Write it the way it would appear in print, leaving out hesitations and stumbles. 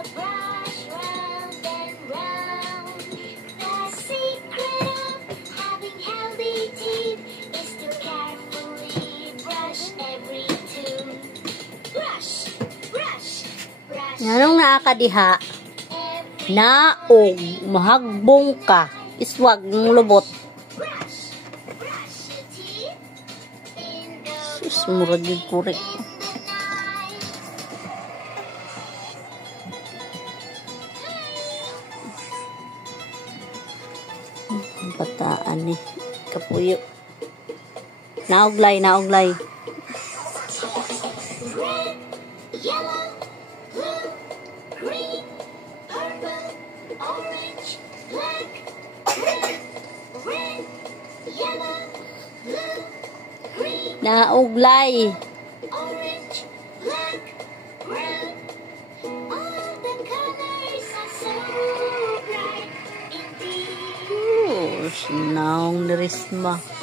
the brush round and round. The secret of having healthy teeth is to carefully brush every tooth. Brush, brush, brush. Anong nakakadiha? Naog, mahagbong ka. Iswag ng lubot. Brush, brush your teeth in the Sus, murag yung kurek. Bataan eh. Kapuyo. Naoglay, naoglay. red, yellow, blue, green, purple, orange, black, red, red, yellow, blue, green, Naoglay. orange, black, brown. All the colors are so bright indeed. Oh, sinaong nirisma.